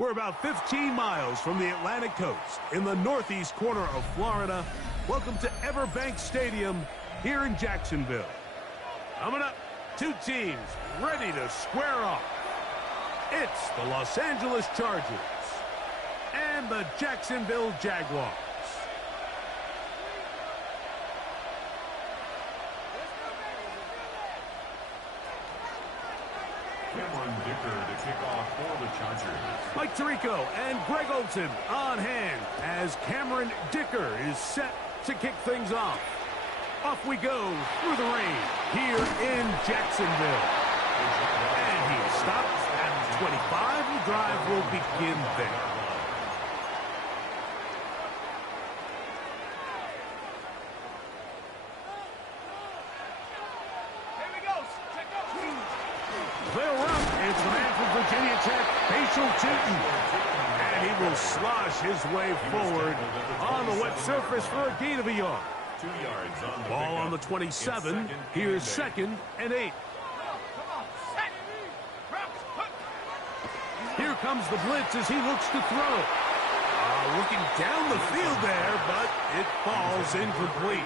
We're about 15 miles from the Atlantic coast in the northeast corner of Florida. Welcome to Everbank Stadium here in Jacksonville. Coming up, two teams ready to square off. It's the Los Angeles Chargers and the Jacksonville Jaguars. To kick off for the Chargers. Mike Tirico and Greg Olson on hand as Cameron Dicker is set to kick things off. Off we go through the rain here in Jacksonville. And he stops at 25. The drive will begin there. They'll run. It's the man from Virginia Tech, Facial Tootin. And he will slosh his way forward on the wet surface for a gain of a yard. 2 yards on the Ball on the 27. Here's 2nd and 8. Here comes the blitz as he looks to throw. Looking down the field there, but it falls incomplete.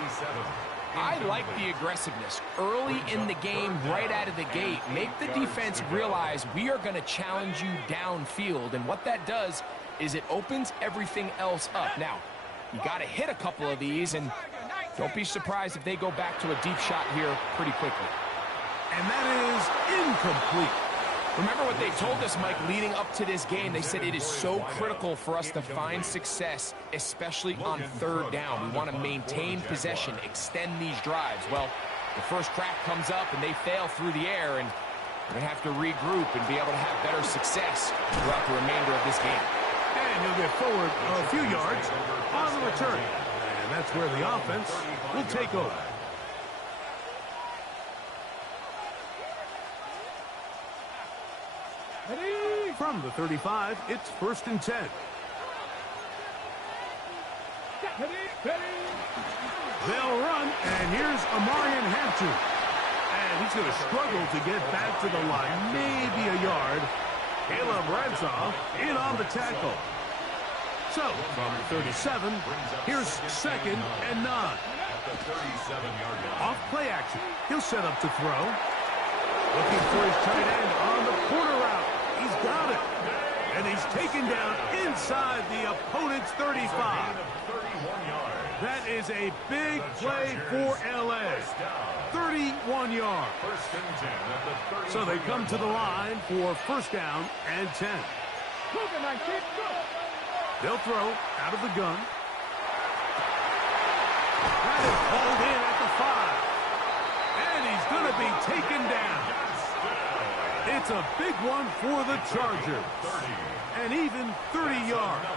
I like the aggressiveness early in the game, right out of the gate. Make the defense realize we are going to challenge you downfield, and what that does is it opens everything else up. Now, you got to hit a couple of these, and don't be surprised if they go back to a deep shot here pretty quickly. And that is incomplete. Remember what they told us, Mike, leading up to this game. They said it is so critical for us to find success, especially on 3rd down. We want to maintain possession, extend these drives. Well, the first crack comes up, and they fail through the air, and we're going to have to regroup and be able to have better success throughout the remainder of this game. And he'll get forward a few yards on the return. And that's where the offense will take over. From the 35, it's 1st and 10. They'll run, and here's Amarian Hampton. And he's going to struggle to get back to the line, maybe a yard. Caleb Ransaw in on the tackle. So, from the 37, here's 2nd and 9. Off play action. He'll set up to throw. Looking for his tight end on the corner route. He's got it. And he's taken down inside the opponent's 35. That is a big play for L.A. 31 yards. So they come to the line for 1st down and 10. They'll throw out of the gun. That is hauled in at the 5. And he's going to be taken down. It's a big one for the Chargers. And even 30 yards.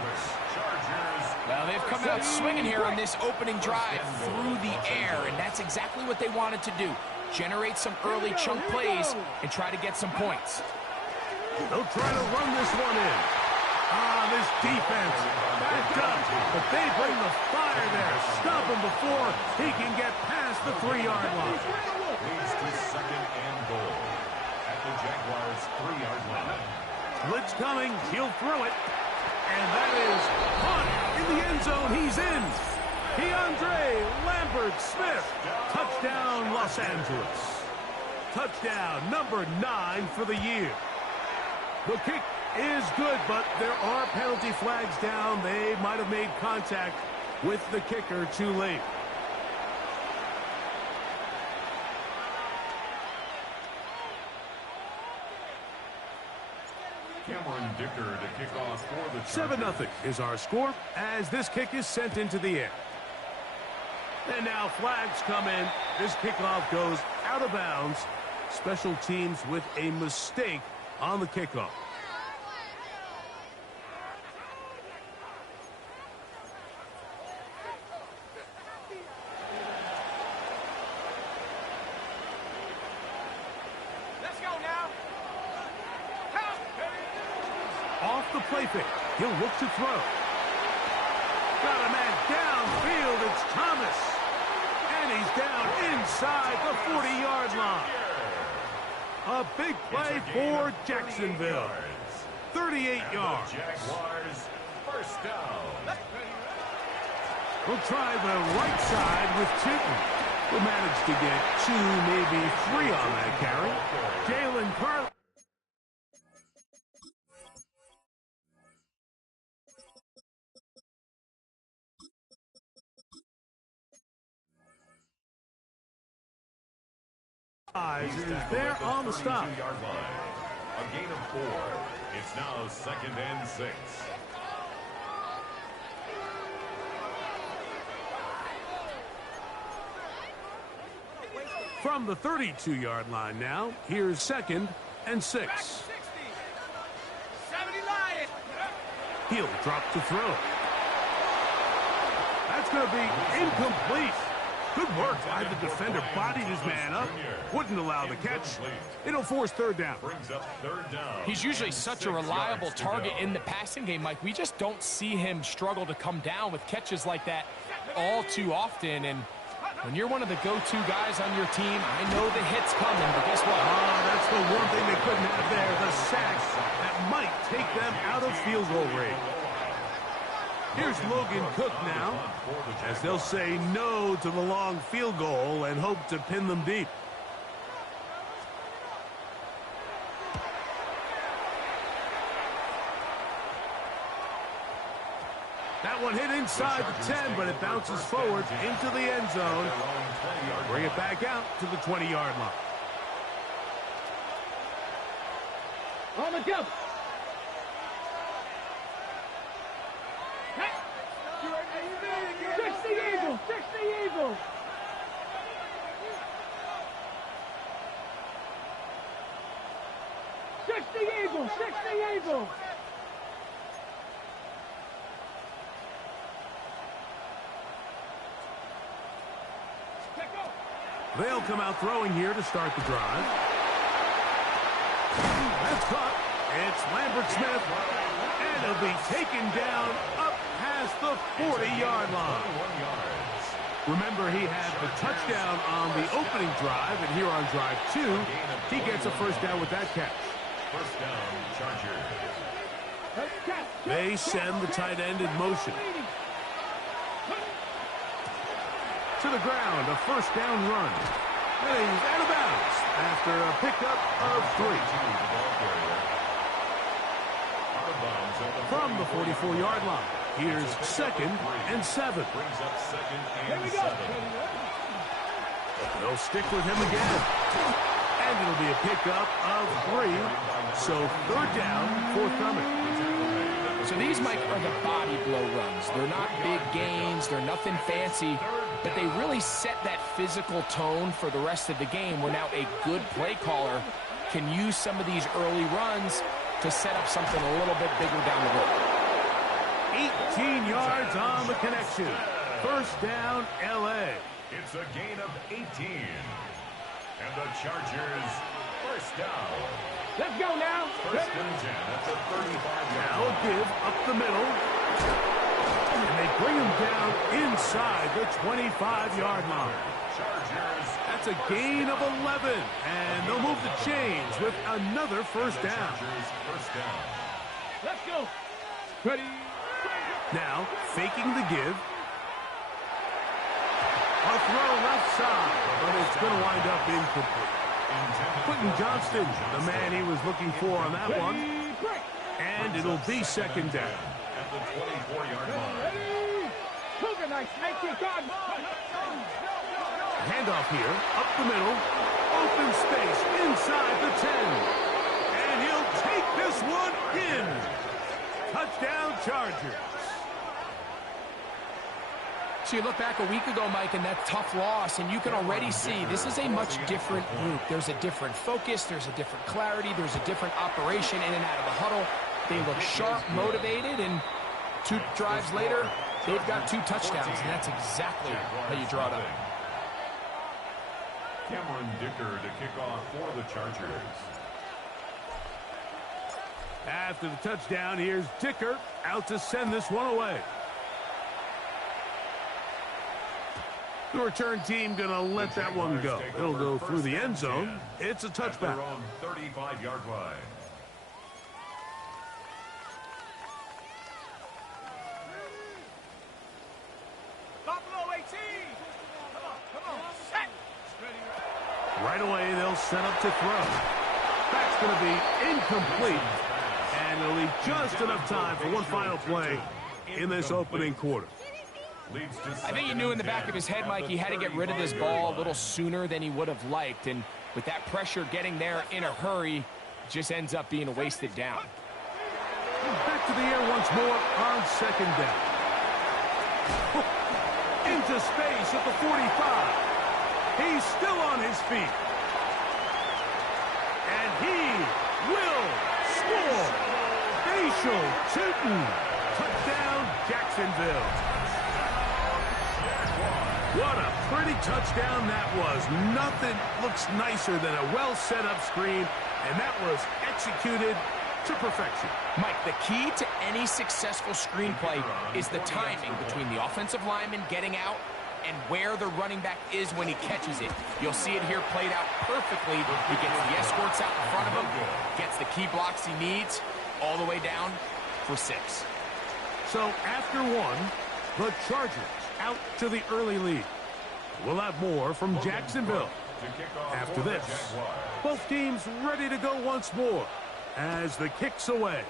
Well, they've come out swinging here on this opening drive through the air, and that's exactly what they wanted to do. Generate some early chunk plays and try to get some points. They'll try to run this one in. This defense backed up, but they bring the fire there. Stop him before he can get past the 3-yard line. Leads to 2nd and goal at the Jaguars' 3-yard line. Blitz coming. He'll throw it. And that is caught in the end zone. He's in. DeAndre Lambert-Smith. Touchdown, Los Angeles. Touchdown number 9 for the year. The kick is good, but there are penalty flags down. They might have made contact with the kicker too late. Cameron Dicker to kick off for the Chargers. 7-0 is our score as this kick is sent into the air. And now flags come in. This kickoff goes out of bounds. Special teams with a mistake on the kickoff. Off the play fake. He'll look to throw. Got a man downfield. It's Thomas. And he's down inside the 40-yard line. A big play for Jacksonville. 38 yards. Jaguars, first down. We'll try the right side with Chitton. We'll manage to get 2, maybe 3 on that carry. Jalen Carter. Is there on the stop. Yard line. A gain of 4. It's now 2nd and 6. From the 32-yard line now, here's 2nd and 6. He'll drop to throw. That's going to be incomplete. Good work by the defender. Bodied his man up. Wouldn't allow the catch. It'll force 3rd down. Brings up 3rd down. He's usually such a reliable target in the passing game, Mike. We just don't see him struggle to come down with catches like that all too often. And when you're one of the go-to guys on your team, I know the hit's coming, but guess what? That's the one thing they couldn't have there, the sacks that might take them out of field goal range. Here's Logan Cook now, as they'll say no to the long field goal and hope to pin them deep. That one hit inside the 10, but it bounces forward into the end zone. Bring it back out to the 20-yard line. On the jump. Fix the eagle. Fix the eagle. Fix the eagle. Fix the eagle. They'll come out throwing here to start the drive. That's caught. It's Lambert Smith. And it'll be taken down up past the 40-yard line. Remember, he had the touchdown on the opening drive, and here on drive 2, he gets a 1st down with that catch. 1st down, Chargers. They send the tight end in motion. To the ground, a 1st down run. And he's out of bounds after a pickup of 3. From the 44-yard line, here's 2nd and 7. Brings up 2nd and 7. They'll stick with him again. And it'll be a pickup of 3. So 3rd down, forthcoming. So these, Mike, are the body blow runs. They're not big gains. They're nothing fancy. But they really set that physical tone for the rest of the game where now a good play caller can use some of these early runs to set up something a little bit bigger down the road. 18 yards on the connection. 1st down, L.A. It's a gain of 18. And the Chargers, 1st down. Let's go now. 1st and 10 at the 35-yard Now a give up the middle. And they bring him down inside the 25-yard line. Chargers. That's a gain of 11. And they'll move the chains with another 1st down. Chargers, 1st down. Let's go. Ready. Now, faking the give. A throw left side, but it's going to wind up incomplete. Quentin Johnston, the man he was looking for on that one. And it'll be 2nd down. At the 24-yard line. Handoff here, up the middle. Open space inside the 10. And he'll take this one in. Touchdown, Chargers. So you look back a week ago, Mike, and that tough loss, and you can already see this is a much different group. There's a different focus. There's a different clarity. There's a different operation in and out of the huddle. They look sharp, motivated, and 2 drives later, they've got 2 touchdowns, and that's exactly how you draw it up. Cameron Dicker to kick off for the Chargers. After the touchdown, here's Dicker out to send this one away. The return team going to let that one go. It'll go through the end zone. It's a touchback. At their own 35-yard line. Right away, they'll set up to throw. That's going to be incomplete. And they'll leave just enough time for one final play in this opening quarter. I think he knew in the back of his head, Mike, he had to get rid of this ball a little sooner than he would have liked. And with that pressure getting there in a hurry, it just ends up being a wasted down. Back to the air once more on second down. Into space at the 45. He's still on his feet. And he will score. Facial Tootin. Touchdown, Jacksonville. What a pretty touchdown that was. Nothing looks nicer than a well-set-up screen, and that was executed to perfection. Mike, the key to any successful screenplay is the timing between the offensive lineman getting out and where the running back is when he catches it. You'll see it here played out perfectly. He gets the escorts out in front of him, gets the key blocks he needs, all the way down for 6. So after one, the Chargers out to the early lead. We'll have more from Jacksonville after this. Both teams ready to go once more as the kick's away.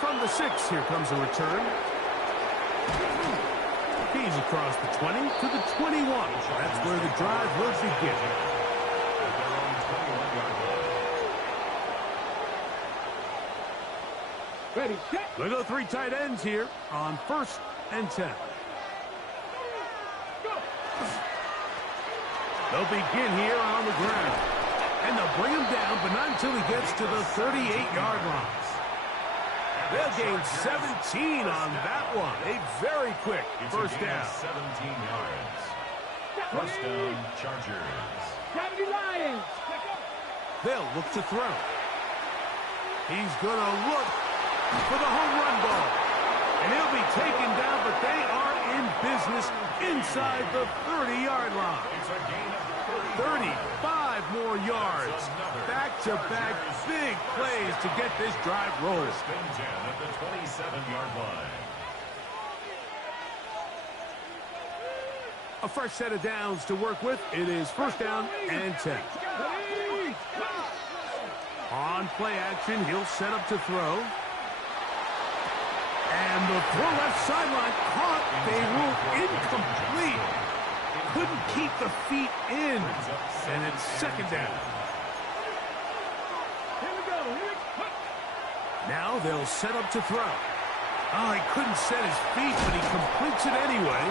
From the 6, here comes a return. He's across the 20 to the 21. That's where the drive will begin. Ready, set. They go 3 tight ends here on 1st and 10. They'll begin here on the ground. And they'll bring him down, but not until he gets to the 38-yard line. They'll gain 17 on that one. A very quick first down. 17 yards. First down, Chargers. 70 Lions. They'll look to throw. He's going to look for the home run ball. And he'll be taken down, but they are in business inside the 30-yard line. It's a gain of 35 more yards. Back-to-back big plays to get this drive rolling. First and 10 at the 27-yard line. A fresh set of downs to work with. It is first down and 10. On play action, he'll set up to throw. And the throw left sideline caught. They rule incomplete. Couldn't keep the feet in. And it's second down. Here we go. Now they'll set up to throw. Oh, he couldn't set his feet, but he completes it anyway.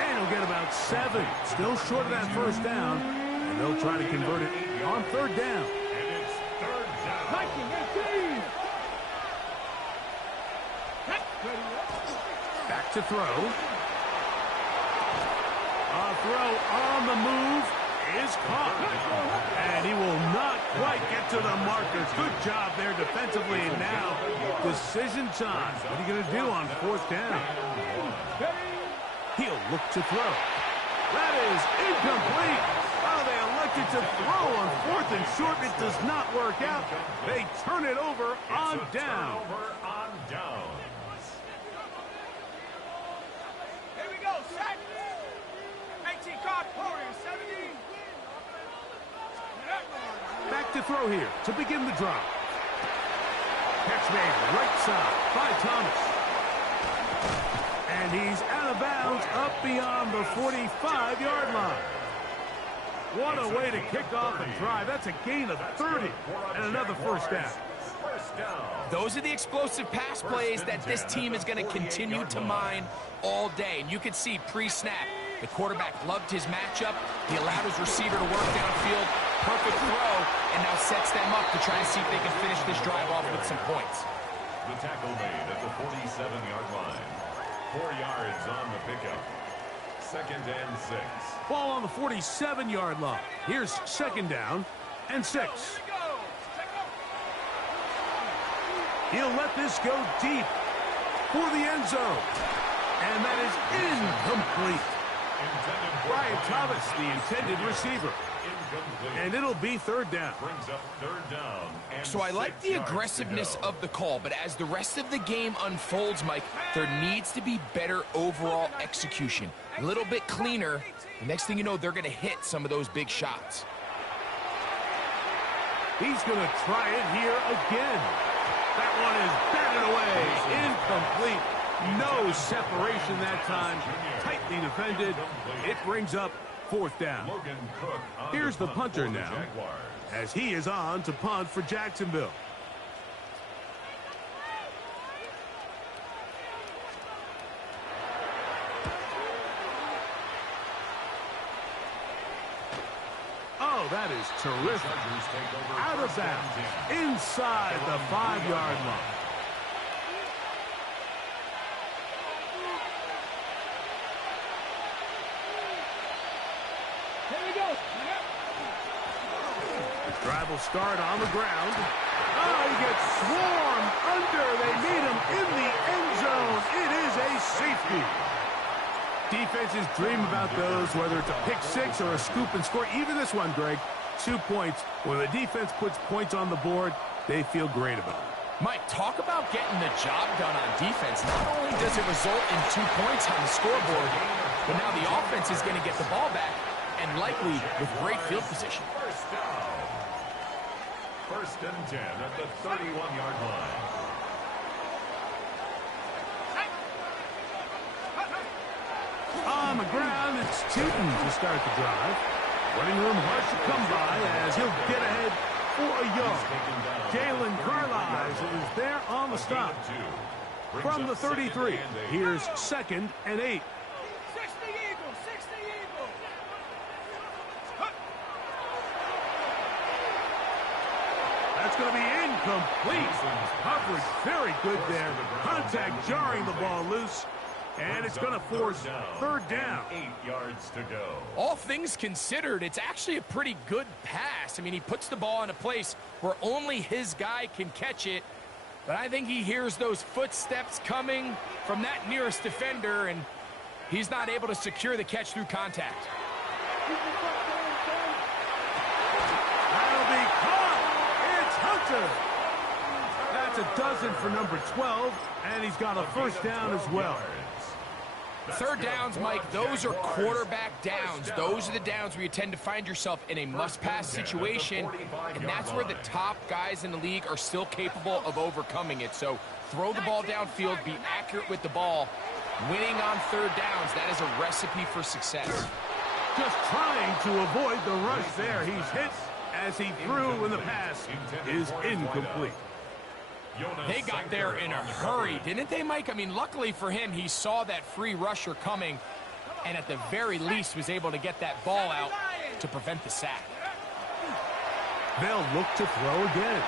And he'll get about 7. Still short of that first down. And they'll try to convert it on third down. And it's third down. 19, 18. Back to throw. A throw on the move is caught. And he will not quite get to the marker. Good job there defensively. And now, decision time. What are you going to do on fourth down? He'll look to throw. That is incomplete. Oh, they elected to throw on 4th and short. It does not work out. They turn it over on down. Turnover on downs. Here we go. Set. 18 card. 17. Back to throw here to begin the drive. Catch made right side by Thomas. And he's out of bounds up beyond the 45-yard line. What a way to kick off a drive. That's a gain of 30 and another first down. Those are the explosive pass plays that this team is going to continue to mine all day. And you can see pre-snap, the quarterback loved his matchup. He allowed his receiver to work downfield. Perfect throw, and now sets them up to try to see if they can finish this drive off with some points. The tackle made at the 47-yard line. 4 yards on the pickup. Second and 6. Ball on the 47-yard line. Here's second down and 6. He'll let this go deep for the end zone. And that is incomplete. Brian Thomas, the intended receiver. And it'll be third down. Brings up third down. And So I like 6 the yards to aggressiveness go. of the call, but as the rest of the game unfolds, Mike, there needs to be better overall execution. A little bit cleaner. The next thing you know, they're going to hit some of those big shots. He's going to try it here again. That one is batted away. Incomplete. No separation that time. Tightly defended. It brings up fourth down. Logan Cook on Here's the punt punter for the now, Jaguars. as he is on to punt for Jacksonville. Oh, that is terrific. Chargers take over Out of first and bounds, 10. inside the 5-yard line. Here we go. Drive will start on the ground. Oh, he gets swarmed under. They meet him in the end zone. It is a safety. Defenses dream about those, whether it's a pick six or a scoop and score. Even this one, Greg, 2 points. When the defense puts points on the board, they feel great about it. Mike, talk about getting the job done on defense. Not only does it result in 2 points on the scoreboard, but now the offense is going to get the ball back, and likely with great field position. First down. First and 10 at the 31-yard line. On the ground, it's Tootin to start the drive. Running room hard to come by as he'll get ahead for a yard. Jalen Carlisle is there on the stop. From the 33, here's 2nd and 8. 60 Eagles, 60 Eagles. That's going to be incomplete. Coverage very good there. Contact jarring the ball loose. And it's going to force third down. 8 yards to go. All things considered, it's actually a pretty good pass. I mean, he puts the ball in a place where only his guy can catch it. But I think he hears those footsteps coming from that nearest defender, and he's not able to secure the catch through contact. That'll be caught. It's Hunter. That's a dozen for number 12, and he's got a first down as well. Third downs, Mike, those are quarterback downs. Those are the downs where you tend to find yourself in a must-pass situation, and that's where the top guys in the league are still capable of overcoming it. So throw the ball downfield, be accurate with the ball. Winning on third downs, that is a recipe for success. Just trying to avoid the rush there. He's hit as he threw when the pass is incomplete. They got there in a hurry, didn't they, Mike? I mean, luckily for him, he saw that free rusher coming and at the very least was able to get that ball out to prevent the sack. They'll look to throw again.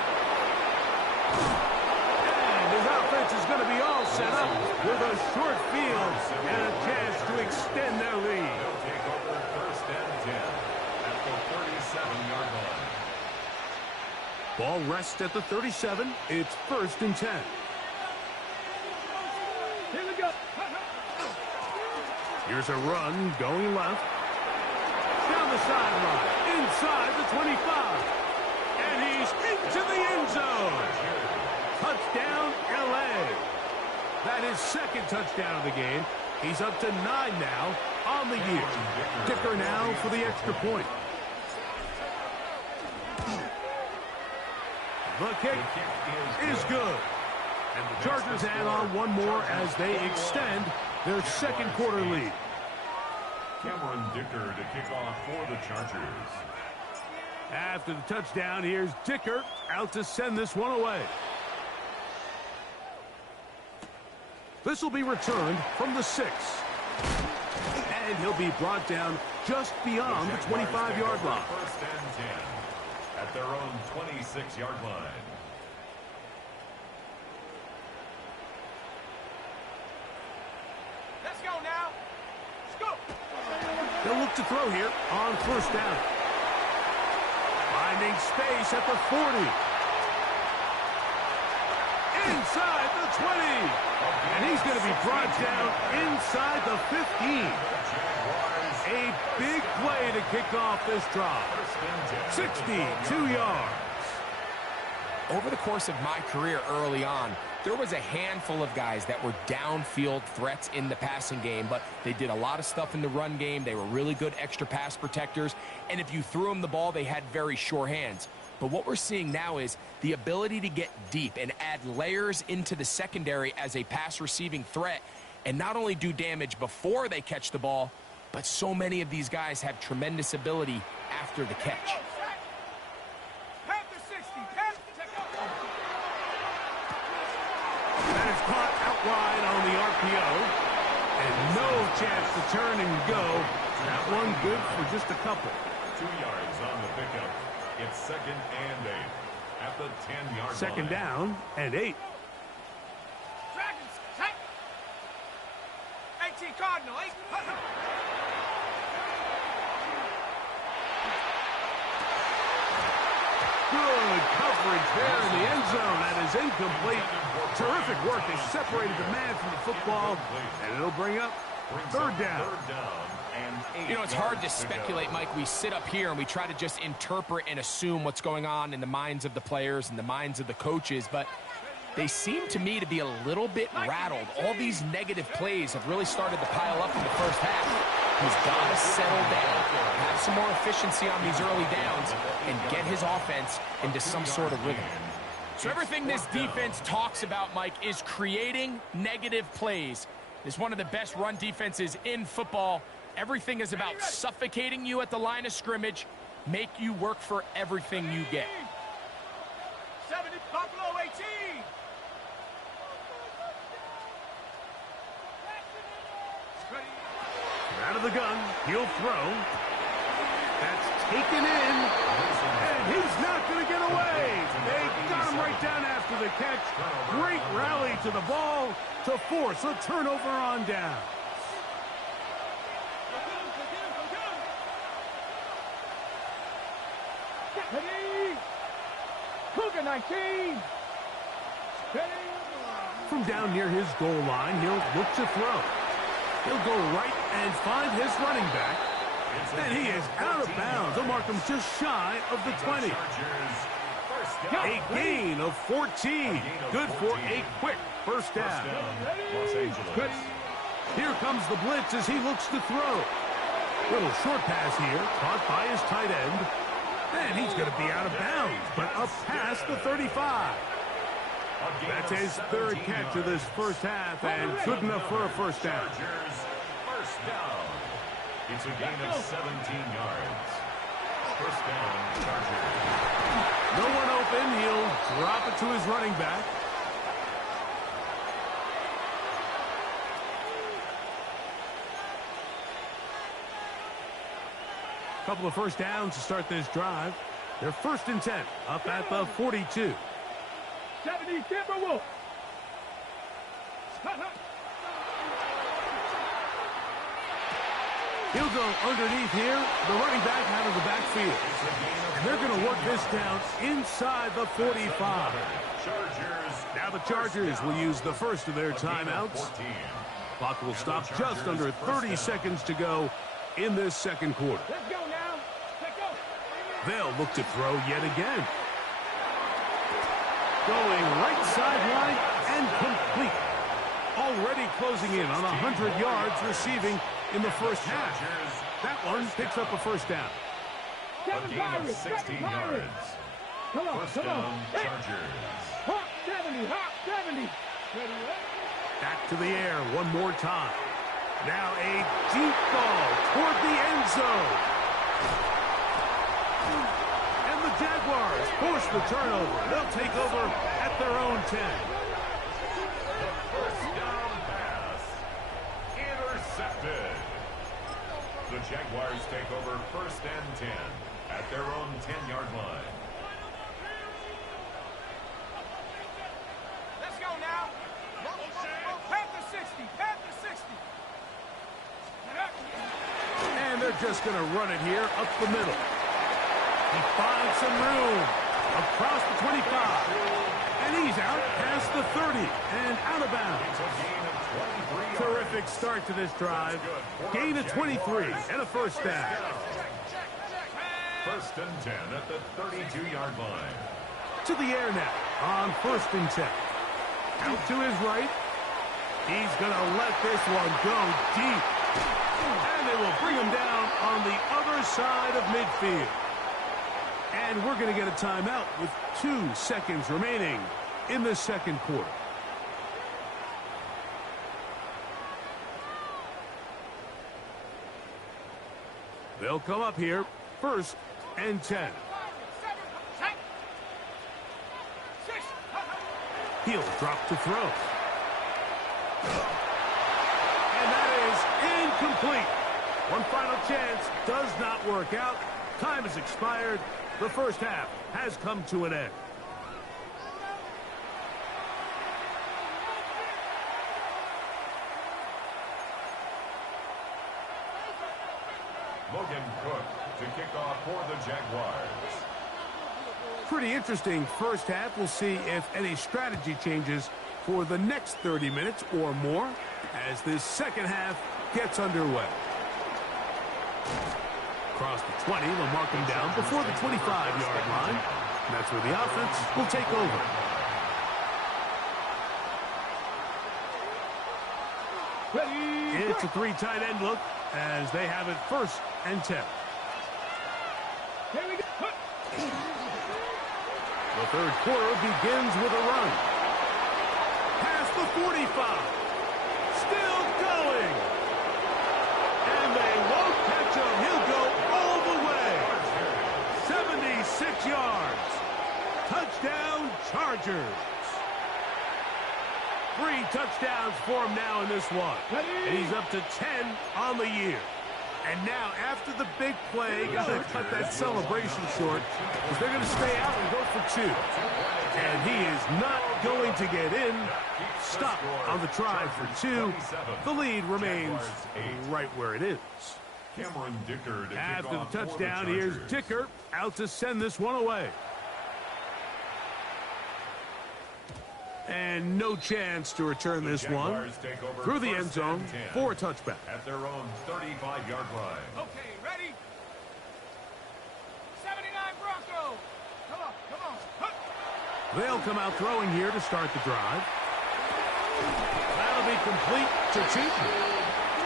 And his offense is going to be all set up with a short field and a chance to extend their lead. They'll take over first and 10 at the 37-yard line. Ball rests at the 37. It's 1st and 10. Here we go. Here's a run going left. Down the sideline. Inside the 25. And he's into the end zone. Touchdown, L.A. That is 2nd touchdown of the game. He's up to 9 now on the year. Dicker now for the extra point. The kick is good. And the Chargers add on one more as they extend their 2nd quarter lead. Cameron Dicker to kick off for the Chargers. After the touchdown, here's Dicker out to send this one away. This will be returned from the 6. And he'll be brought down just beyond the 25-yard line. First and 10 at their own 26-yard line. Let's go now. Let's go. They'll look to throw here on 1st down. Finding space at the 40. Inside the 20. And he's going to be brought down inside the 15. Jaguars A big play to kick off this drive. 62 yards. Over the course of my career early on, there was a handful of guys that were downfield threats in the passing game, but they did a lot of stuff in the run game. They were really good extra pass protectors, and if you threw them the ball, they had very sure hands. But what we're seeing now is the ability to get deep and add layers into the secondary as a pass receiving threat, and not only do damage before they catch the ball, but so many of these guys have tremendous ability after the catch. That is caught out wide on the RPO. And no chance to turn and go. That one good for just a couple. 2 yards on the pickup. It's 2nd and 8 at the 10-yard line. Second down and 8. Dragons, set. 18 Cardinal, 8. Good coverage there in the end zone. That is incomplete. Terrific work. They separated the man from the football, and it'll bring up third down. You know, it's hard to speculate, Mike. We sit up here and we try to just interpret and assume what's going on in the minds of the players and the minds of the coaches, but they seem to me to be a little bit rattled. All these negative plays have really started to pile up in the first half. He's got to settle down, have some more efficiency on these early downs, and get his offense into some sort of rhythm. So everything this defense talks about, Mike, is creating negative plays. It's one of the best run defenses in football. Everything is about suffocating you at the line of scrimmage, make you work for everything you get. 70 Buffalo 18. Out of the gun, he'll throw. That's taken in, and he's not going to get away. They got him right down after the catch. Great rally to the ball to force a turnover on down. Cougar 19. From down near his goal line, he'll look to throw. He'll go right and find his running back. And he is out of bounds. They'll mark him just shy of the 20. A gain of 14. Good for a quick first down. Here comes the blitz as he looks to throw. Little short pass here, caught by his tight end. And he's going to be out of bounds, but up past the 35. That's his third catch of this first half, and good enough for a first down. First down. It's a gain of 17 yards. First down, Chargers. No one open. He'll drop it to his running back. Couple of first downs to start this drive. They're 1st and 10, up at the 42. 70 Timberwolves. He'll go underneath here. The running back out of the backfield. And they're going to work this down inside the 45. Now the Chargers will use the first of their timeouts. Clock will stop just under 30 seconds to go in this second quarter. Let's go now. Let's go. They'll look to throw yet again. Going right sideline and complete. Already closing in on 100 yards receiving in the first half. That one picks up a first down. A gain of 16 yards. Come on, First come on. down, Chargers. Hawk 70, Hawk 70. Ready, Back to the air one more time. Now a deep ball toward the end zone. And the Jaguars force the turnover. They'll take over at their own 10. The first down pass. Intercepted. The Jaguars take over 1st and 10 at their own 10-yard line. let's go now. Panther 60, Panther 60. And they're just going to run it here up the middle. He finds some room across the 25. And he's out past the 30 and out of bounds. Terrific start to this drive. Gain of 23 and a first down. First and 10 at the 32-yard line. To the air now on first and 10. Out to his right. He's going to let this one go deep. And they will bring him down on the other side of midfield. And we're going to get a timeout with 2 seconds remaining in the second quarter. They'll come up here, first and 10. He'll drop to throw. And that is incomplete. One final chance does not work out. Time has expired. The first half has come to an end. Logan Cook to kick off for the Jaguars. Pretty interesting first half. We'll see if any strategy changes for the next 30 minutes or more as this second half gets underway. Across the 20, they'll mark him down before the 25-yard line. And that's where the offense will take over. It's a 3 tight end look as they have it first and 10. Here we go. The third quarter begins with a run. Past the 45. Still going. And they won't catch him. He'll go all the way. 76 yards. Touchdown, Chargers. 3 touchdowns for him now in this one. And he's up to 10 on the year. And now, after the big play, got to cut that celebration short because they're going to stay out and go for 2. And he is not going to get in. Stop on the try for 2. The lead remains right where it is. After the touchdown, here's Dicker out to send this one away. And no chance to return this one through the end zone for a touchback. At their own 35-yard line. Okay, ready? 79 Broncos. Come on, come on. Huh. They'll come out throwing here to start the drive. That'll be complete to Cheaton.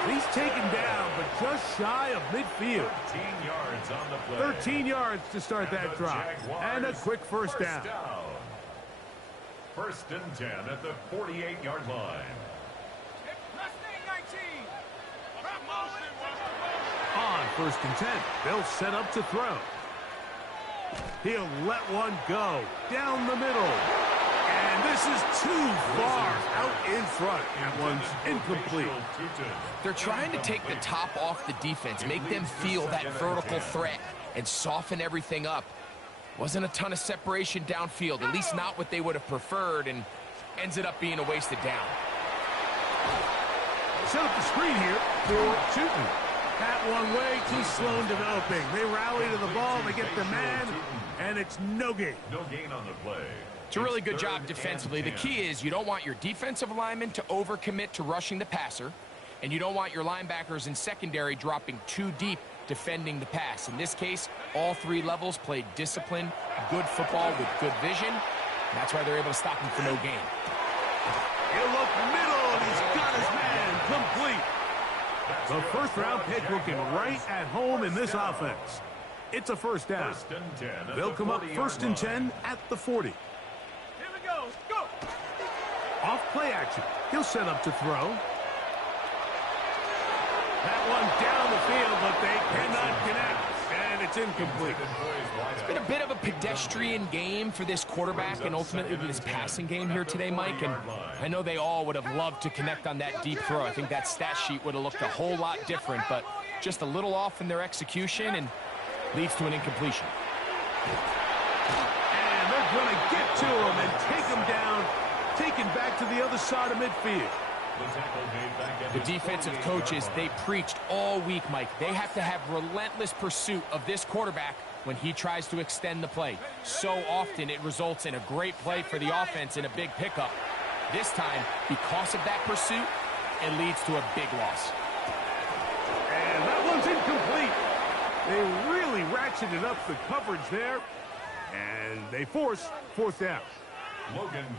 He's taken down, but just shy of midfield. 13 yards on the play. 13 yards to start that drive. And a quick first down. First and 10 at the 48-yard line. On first and 10, they'll set up to throw. He'll let one go down the middle. And this is too far out in front. That one's incomplete. They're trying to take the top off the defense, make them feel that vertical threat, and soften everything up. Wasn't a ton of separation downfield, at least not what they would have preferred, and ends it up being a wasted down. Set up the screen here for Cheaton. That one way too slow in developing. They rally to the ball, they get the man, and it's no gain. No gain on the play. It's a really good job defensively. The key is you don't want your defensive linemen to overcommit to rushing the passer, and you don't want your linebackers in secondary dropping too deep defending the pass. In this case, all 3 levels played disciplined, good football with good vision. That's why they're able to stop him for no gain. He'll look middle, and he's got his man complete. The first-round pick looking right at home in this offense. It's a first down. They'll come up first and 10 at the 40. Here we go. Go. Off play action. He'll set up to throw. That one down the field, but they cannot connect. And it's incomplete. It's been a bit of a pedestrian game for this quarterback and ultimately this passing game here today, Mike. And I know they all would have loved to connect on that deep throw. I think that stat sheet would have looked a whole lot different, but just a little off in their execution and leads to an incompletion. And they're going to get to him and take him down, taken back to the other side of midfield. The defensive coaches, they preached all week, Mike. They have to have relentless pursuit of this quarterback when he tries to extend the play. So often it results in a great play for the offense and a big pickup. This time, because of that pursuit, it leads to a big loss. And that one's incomplete. They really ratcheted up the coverage there, and they force fourth down.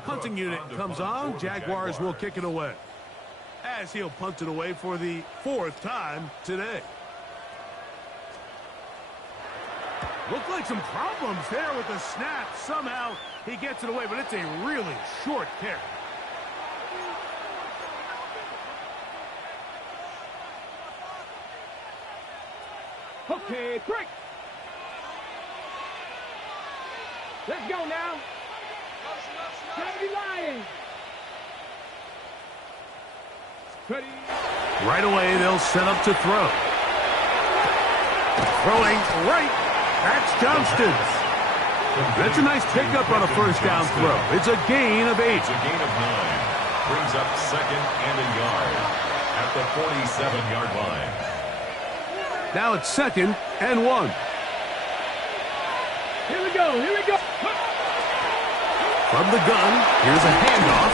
Punting unit comes on. Jaguars will kick it away, as he'll punt it away for the fourth time today. Looked like some problems there with the snap. Somehow he gets it away, but it's a really short kick. Okay, quick. Let's go now. 70 Lions. Right away, they'll set up to throw. Throwing right. That's Johnston. That's a nice pickup on a first down throw. It's a gain of 8. It's a gain of 9. Brings up second and a yard at the 47-yard line. Now it's 2nd and 1. Here we go. Here we go. From the gun, here's a handoff,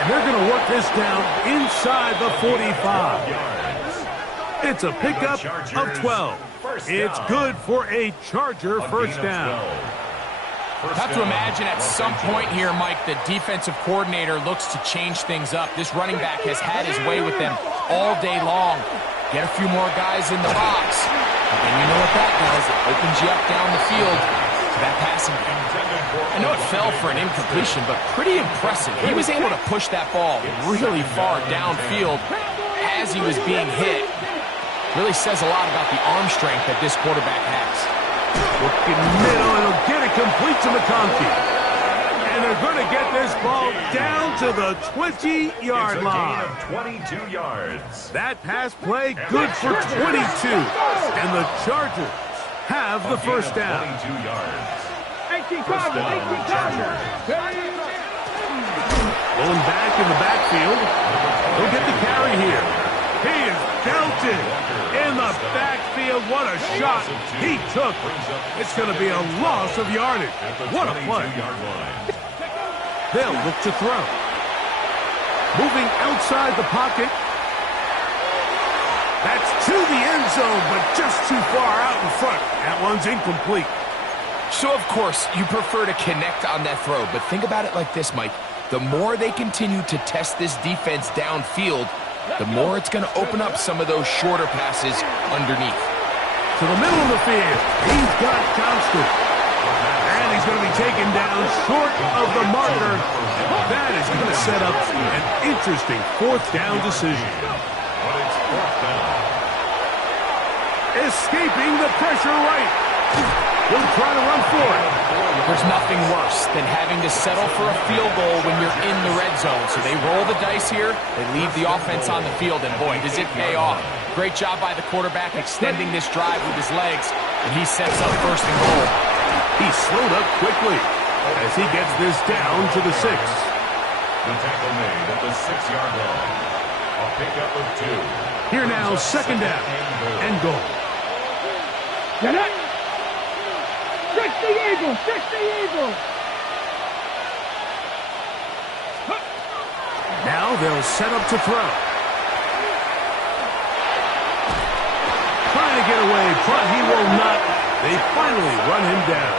and they're going to work this down inside the 45. It's a pickup of 12. It's good for a Charger first down. Have to imagine at some point here, Mike, the defensive coordinator looks to change things up. This running back has had his way with them all day long. Get a few more guys in the box, and then you know what that does. It opens you up down the field to that passing game. I know it fell for an incompletion, but pretty impressive. He was able to push that ball really far downfield as he was being hit. Really says a lot about the arm strength that this quarterback has. Looking middle, and he'll get it complete to McConkey. And they're going to get this ball down to the 20-yard line. 22 yards. That pass play good for 22. And the Chargers have the first down. 22 yards. 18 Chargers. 18 Chargers. Going back in the backfield. He'll get the carry here. He is belted in the backfield. What a shot he took. It's going to be a loss of yardage. What a play. They'll look to throw. Moving outside the pocket. That's to the end zone, but just too far out in front. That one's incomplete. So, of course, you prefer to connect on that throw, but think about it like this, Mike. The more they continue to test this defense downfield, the more it's going to open up some of those shorter passes underneath. To the middle of the field, he's got Johnston. And he's going to be taken down short of the marker. That is going to set up an interesting fourth down decision. But it's fourth down. Escaping the pressure right. He'll try to run for it. There's nothing worse than having to settle for a field goal when you're in the red zone. So they roll the dice here, they leave the offense on the field, and boy, does it pay off. Great job by the quarterback extending this drive with his legs, and he sets up first and goal. He slowed up quickly as he gets this down to the 6. The tackle made at the 6-yard line. A pickup of 2. Here now, second down and goal. Get it. 60 Eagles. 60 Eagles. Now they'll set up to throw. Trying to get away, but he will not. They finally run him down.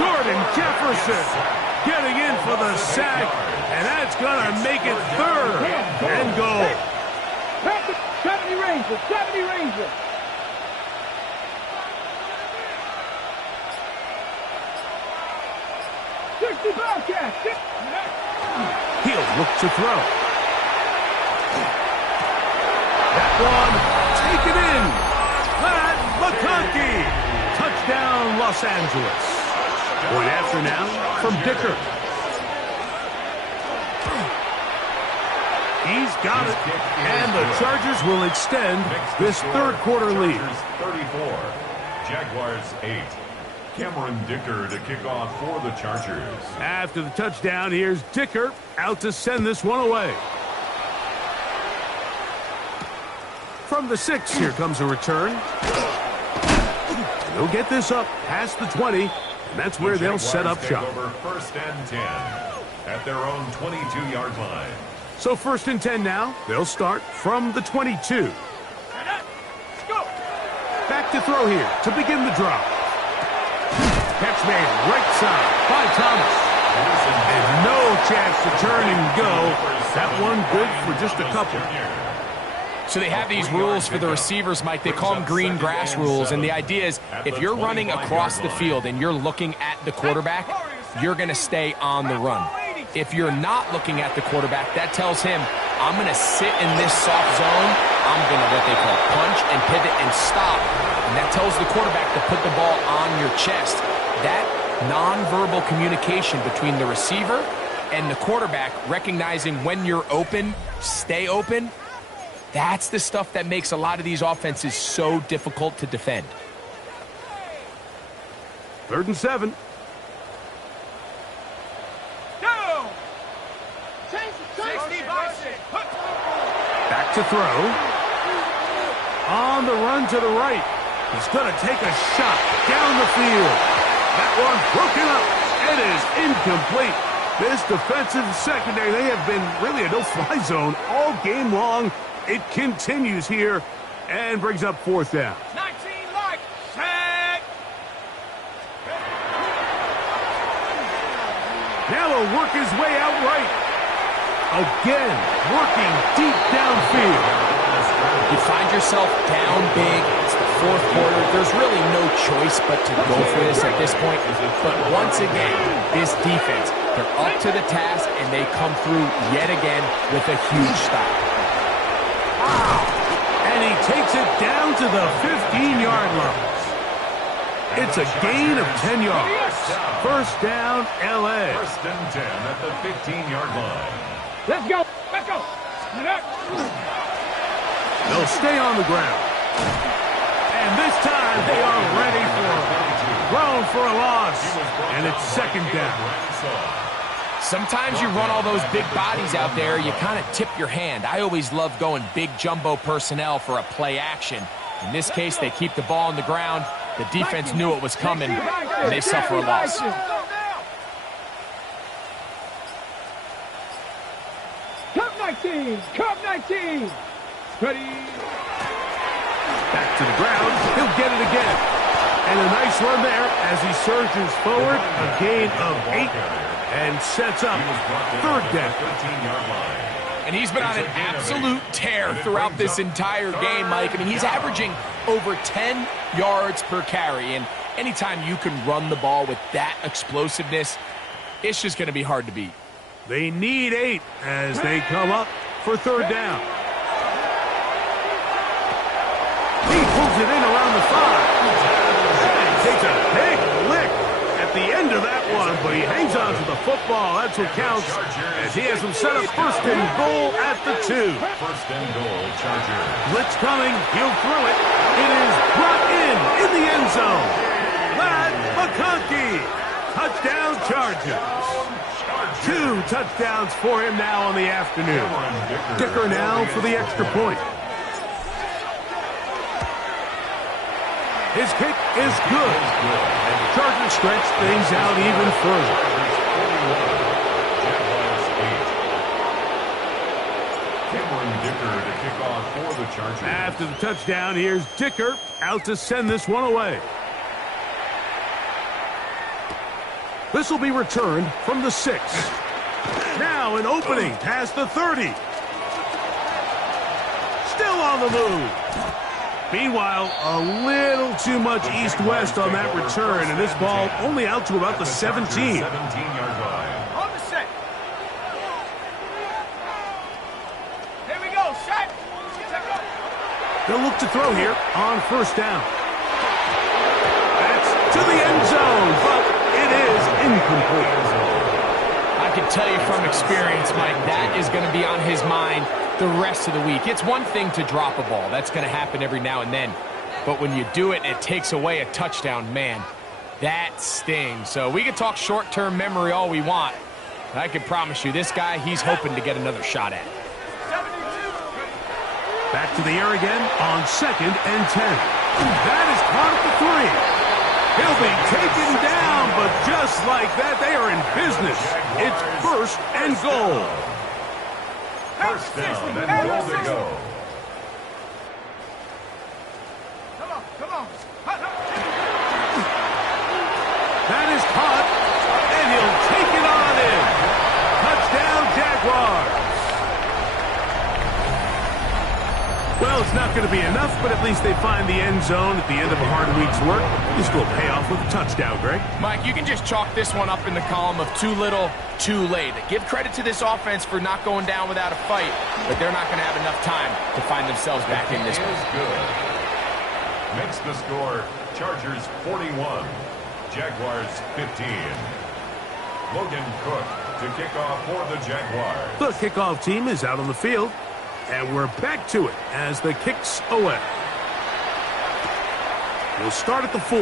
Jordan Jefferson getting in for the sack, and that's going to make it 3rd and goal. 70 Rangers. 70 Rangers. He'll look to throw. That one taken in. Pat McConkey. Touchdown, Los Angeles. Point after now from Dicker. He's got it. And the Chargers will extend this third quarter lead. 34. Jaguars 8. Cameron Dicker to kick off for the Chargers. After the touchdown, here's Dicker out to send this one away. From the 6, here comes a return. They'll get this up past the 20, and that's where they'll set up shop. Over 1st and 10 at their own 22-yard line. So 1st and 10 now. They'll start from the 22. Back to throw here to begin the drop. Catch made right side by Thomas. And no chance to turn and go. That one good for just a couple. So they have these rules for the receivers, Mike. They call them green grass rules. And the idea is if you're running across the field and you're looking at the quarterback, you're going to stay on the run. If you're not looking at the quarterback, that tells him, I'm going to sit in this soft zone. I'm going to what they call punch and pivot and stop. And that tells the quarterback to put the ball on your chest. That nonverbal communication between the receiver and the quarterback, recognizing when you're open, stay open, that's the stuff that makes a lot of these offenses so difficult to defend. 3rd and 7. Back to throw. On the run to the right. He's going to take a shot down the field. That one broken up. It is incomplete. This defensive secondary, they have been really a no-fly zone all game long. It continues here and brings up 4th down. 19 like sack. Now he'll work his way out right. Again, working deep downfield. You find yourself down big. It's the 4th quarter. There's really no choice but to go for this at this point. But once again, this defense, they're up to the task, and they come through yet again with a huge stop. Wow. And he takes it down to the 15-yard line. It's a gain of 10 yards. 1st down, L.A. 1st and 10 at the 15-yard line. Let's go. Let's go. They'll stay on the ground. And this time they are ready for it. Thrown for a loss. And it's 2nd down. Sometimes you run all those big bodies out there, you kind of tip your hand. I always love going big jumbo personnel for a play action. In this case, they keep the ball on the ground. The defense knew it was coming, and they suffer a loss. Cup 19. Cup 19. Ready. Back to the ground. He'll get it again. And a nice run there as he surges forward. A gain of 8 and sets up 3rd down. 13-yard line. And he's been on an absolute tear throughout this entire game, Mike. I mean, he's averaging over 10 yards per carry. And anytime you can run the ball with that explosiveness, it's just going to be hard to beat. They need 8 as they come up for 3rd down. He pulls it in around the 5. And takes a big lick at the end of that one, but he hangs on to the football. That's what counts as he has him set up 1st and goal at the 2. 1st and goal, Chargers. Blitz coming. He'll throw it. It is brought in the end zone. Matt McConkey. Touchdown, Chargers. 2 touchdowns for him now on the afternoon. Dicker now for the extra point. His kick is good. Chargers stretch things out even further. Dicker to kick off for the Chargers. After the touchdown, here's Dicker out to send this one away. This will be returned from the 6. Now an opening past the 30. Still on the move. Meanwhile, a little too much east-west on that return, and this ball only out to about the 17. 17-yard line. On the set. Here we go. Set. They'll look to throw here on 1st down. That's to the end zone, but it is incomplete. I can tell you from experience, Mike, that is going to be on his mind the rest of the week. It's one thing to drop a ball. That's going to happen every now and then. But when you do it and it takes away a touchdown, man, that stings. So we can talk short-term memory all we want. But I can promise you, this guy, he's hoping to get another shot at it. Back to the air again on 2nd and 10. That is caught at the 3. He'll be taken down, but just like that, they are in business. It's 1st and goal. First down and goal to go. Come on. That is caught, and he'll take it on in. Touchdown, Jaguars. Well, it's not going to be enough, but at least they find the end zone at the end of a hard week's work. This will pay off with a touchdown, Greg. Mike, you can just chalk this one up in the column of too little, too late. Give credit to this offense for not going down without a fight, but they're not going to have enough time to find themselves back in this one. Good. Makes the score Chargers 41, Jaguars 15. Logan Cook to kick off for the Jaguars. The kickoff team is out on the field, and we're back to it as the kick's away. We'll start at the 4.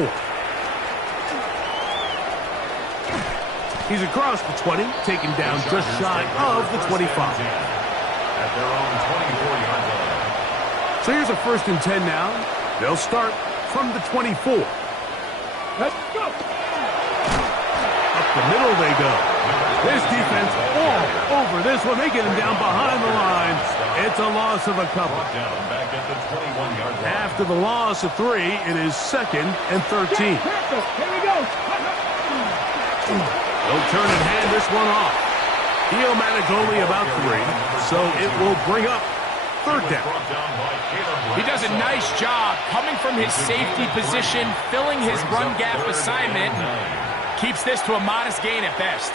He's across the 20, taken down just shy of the 25. At their own 24-yard line. So here's a 1st and 10 now. They'll start from the 24. Let's go. Up the middle they go. This defense all over this one. They get him down behind the line. It's a loss of a couple. Down back at the 21-yard line. After the loss of 3, it is 2nd and 13. Here we go. They'll turn and hand this one off. He'll manage only about 3, so it will bring up 3rd down. He does a nice job coming from his safety position, filling his run gap assignment, and keeps this to a modest gain at best.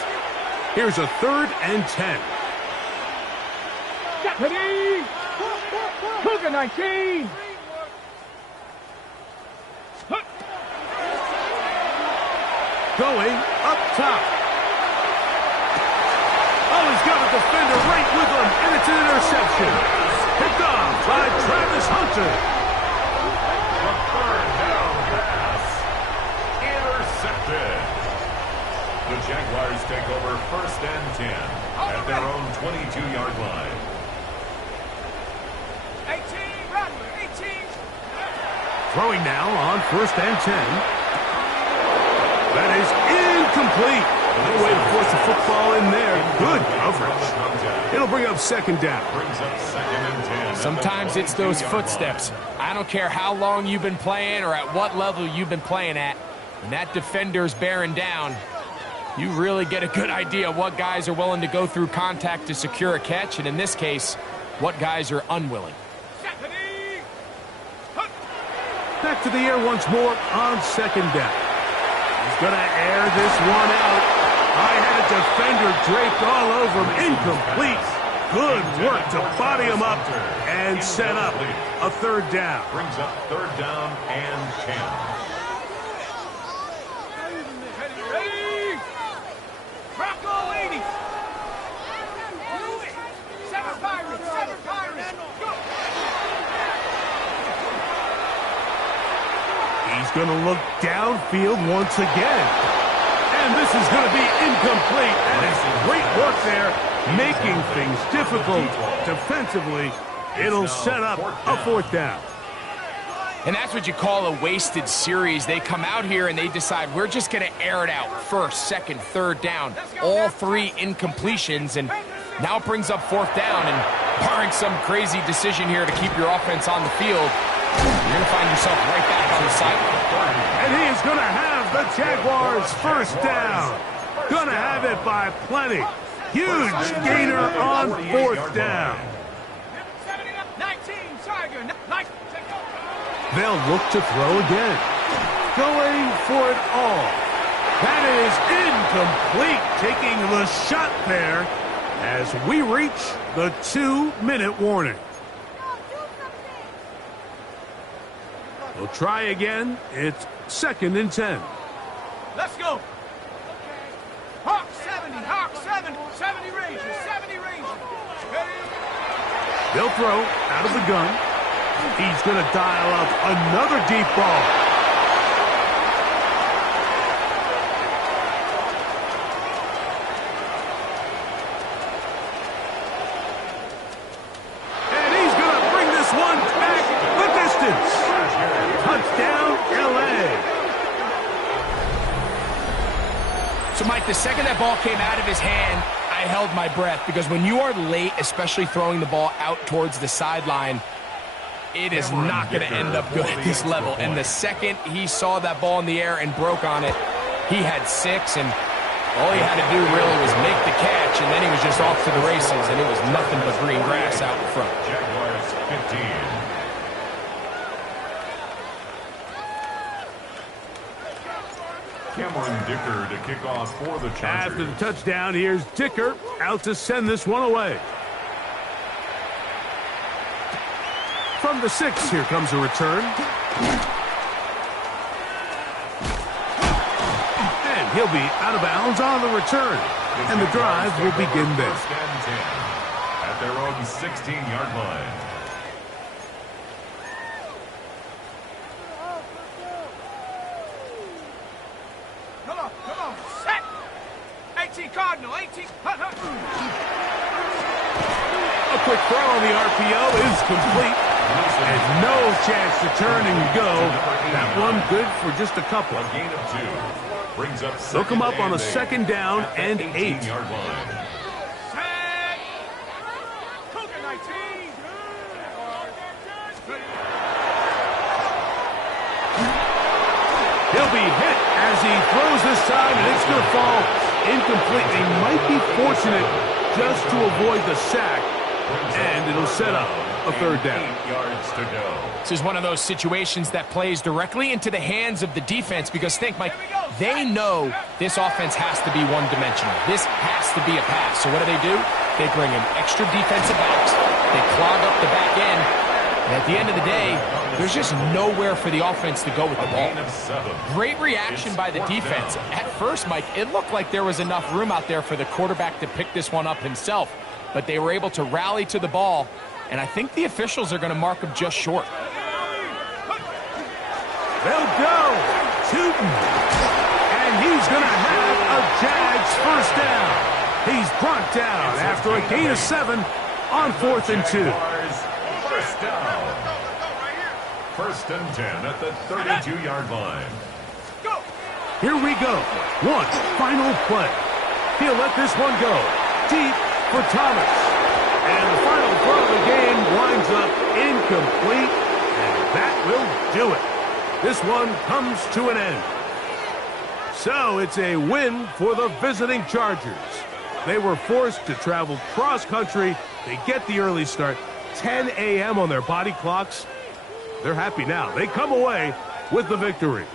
Here's a 3rd and 10. Ready? Cougar 19. Going up top. Oh, he's got a defender right with him, and it's an interception. Picked off by Travis Hunter. The 3rd down pass. Intercepted. The Jaguars take over 1st and 10 at their own 22-yard line. 18, run, 18. Throwing now on 1st and 10. That is incomplete. No way to force the football in there. Good coverage. It'll bring up 2nd down. Brings up 2nd and 10. Sometimes it's those footsteps. I don't care how long you've been playing or at what level you've been playing at. When that defender's bearing down, you really get a good idea what guys are willing to go through contact to secure a catch, and in this case, what guys are unwilling. Back to the air once more on 2nd down. He's going to air this one out. I had a defender draped all over him. Incomplete. Good work to body him up and set up a 3rd down. Brings up 3rd down and 10. Ready? Bronco 80. 7 Pirates. Go. He's going to look downfield once again. And this is going to be incomplete. And it's great work there, making things difficult defensively. It'll set up a 4th down. And that's what you call a wasted series. They come out here and they decide we're just going to air it out. 1st, 2nd, 3rd down. All 3 incompletions, and now it brings up 4th down. And barring some crazy decision here to keep your offense on the field, you're going to find yourself right back on the sideline. And he is going to have the Jaguars' 1st down. Going to have it by plenty. Huge gainer on 4th down. 19, Tiger. They'll look to throw again. Going for it all. That is incomplete. Taking the shot there as we reach the 2-minute warning. We'll try again. It's 2nd and 10. Let's go. Hawk 70, Hawk 70, 70 Rangers, 70 Rangers. They'll throw out of the gun. He's going to dial up another deep ball. And he's going to bring this one the second that ball came out of his hand, I held my breath, because when you are late, especially throwing the ball out towards the sideline, it is not going to end up good at this level. And the second he saw that ball in the air and broke on it, he had 6, and all he had to do really was make the catch, and then he was just off to the races, and it was nothing but green grass out in front. Jaguars 15. Cameron Dicker to kick off for the Chargers. After the touchdown, here's Dicker out to send this one away. From the 6, here comes a return. And he'll be out of bounds on the return. And the drive will begin there. First and 10 at their own 16-yard line. Come on, set! 18 Cardinal, 18. A quick throw on the RPO is complete. And no chance to turn and go. That one good for just a couple. A gain of 2. Brings up They'll come up on a second down and 8. 18-yard line. Set! Cougar 19. He'll be hit as he throws this time, and it's going to fall incomplete. They might be fortunate just to avoid the sack, and it'll set up a third down. 8 yards to go. This is one of those situations that plays directly into the hands of the defense, because think, Mike, they know this offense has to be one-dimensional. This has to be a pass. So what do? They bring in extra defensive backs. They clog up the back end. And at the end of the day, there's just nowhere for the offense to go with the ball. Great reaction by the defense. At first, Mike, it looked like there was enough room out there for the quarterback to pick this one up himself. But they were able to rally to the ball, and I think the officials are going to mark him just short. They'll go. Tootin'. And he's going to have a Jags first down. He's brought down after a gain of 7 on 4th and 2. First down. First and 10 at the 32-yard line. Here we go. One final play. He'll let this one go deep for Thomas. And the final throw of the game winds up incomplete. And that will do it. This one comes to an end. So it's a win for the visiting Chargers. They were forced to travel cross-country. They get the early start. 10 a.m. on their body clocks. They're happy now. They come away with the victory.